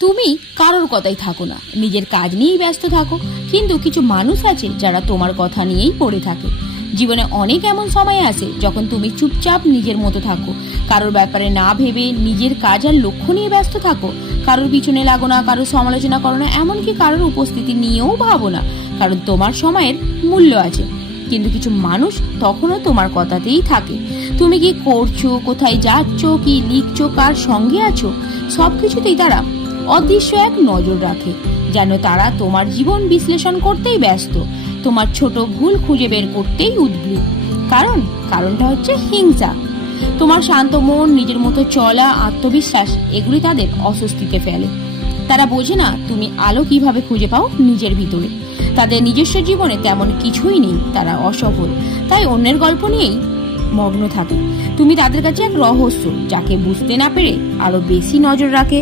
তুমি কারোর কথাই থাকো না, নিজের কাজ নিয়েই ব্যস্ত থাকো। কিন্তু কিছু মানুষ আছে যারা তোমার কথা নিয়েই পড়ে থাকে। জীবনে অনেক এমন সময় আসে যখন তুমি চুপচাপ নিজের মতো থাকো, কারোর ব্যাপারে না ভেবে নিজের কাজ আর লক্ষ্য নিয়ে ব্যস্ত থাকো। কারোর পিছনে লাগো না, কারোর সমালোচনা করো না, এমনকি কারোর উপস্থিতি নিয়েও ভাবো না, কারণ তোমার সময়ের মূল্য আছে। কিন্তু কিছু মানুষ তখনও তোমার কথাতেই থাকে। তুমি কি করছো, কোথায় যাচ্ছ, কি লিখছো, কার সঙ্গে আছো, সবকিছুতেই তারা অদৃশ্য এক নজর রাখে। যেন তারা তোমার জীবন বিশ্লেষণ করতেই ব্যস্ত, তোমার ছোট ভুল খুঁজে বের করতেই উদ্গ্রীব। কারণটা হচ্ছে হিংসা। তোমার শান্ত মন, নিজের মতো চলা, আত্মবিশ্বাস, এগুলি তাদের অস্বস্তিতে ফেলে। তারা বোঝে না তুমি আলো কিভাবে খুঁজে পাও নিজের ভিতরে। তাদের নিজস্ব জীবনে তেমন কিছুই নেই, তারা অসফল, তাই অন্যের গল্প নিয়েই মগ্ন থাকে। তুমি তাদের কাছে এক রহস্য, যাকে বুঝতে না পেরে আরো বেশি নজর রাখে।